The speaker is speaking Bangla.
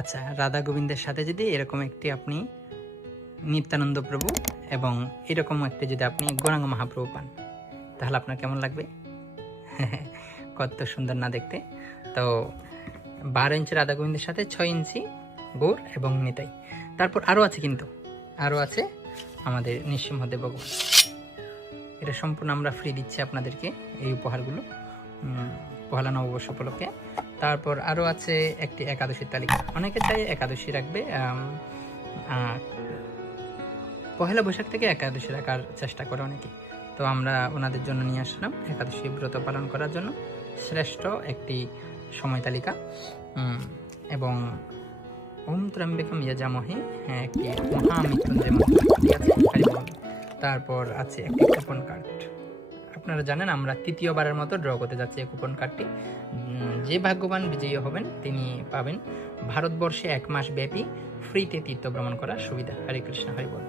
আচ্ছা, রাধা গোবিন্দের সাথে যদি এরকম একটি আপনি নিত্যানন্দ প্রভু এবং এরকম একটি যদি আপনি গৌরাঙ্গ মহাপ্রভু পান, তাহলে আপনার কেমন লাগবে? কত সুন্দর না দেখতে। তো 12 ইঞ্চি রাধা গোবিন্দের সাথে 6 ইঞ্চি গৌর এবং নিতাই। তারপর আরও আছে, কিন্তু আরও আছে আমাদের নৃসিংহদেব ভগবান। এটা সম্পূর্ণ আমরা ফ্রি দিচ্ছি আপনাদেরকে এই উপহারগুলো পহেলা নববর্ষ উপলক্ষে। তারপর আরও আছে একটি একাদশীর তালিকা। অনেকে চাই একাদশী রাখবে, পহেলা বৈশাখ থেকে একাদশী রাখার চেষ্টা করে অনেকে। তো আমরা ওনাদের জন্য নিয়ে আসলাম একাদশী ব্রত পালন করার জন্য শ্রেষ্ঠ একটি সময় তালিকা। এবং ওম ত্র্যম্বকম যজামহে, হ্যাঁ, একটি মহামৃত্যুঞ্জয় মন্ত্র আছে। তারপর আছে একটি কুপন কার্ড। আপনারা জানেন আমরা তৃতীয়বারের মতো ড্র করতে যাচ্ছি এই কুপন কার্ডটি। যে ভাগ্যবান বিজয়ী হবেন তিনি পাবেন ভারতবর্ষে 1 মাস ব্যাপী ফ্রিতে তীর্থ ভ্রমণ করার সুবিধা। হরে কৃষ্ণ, হরি বল।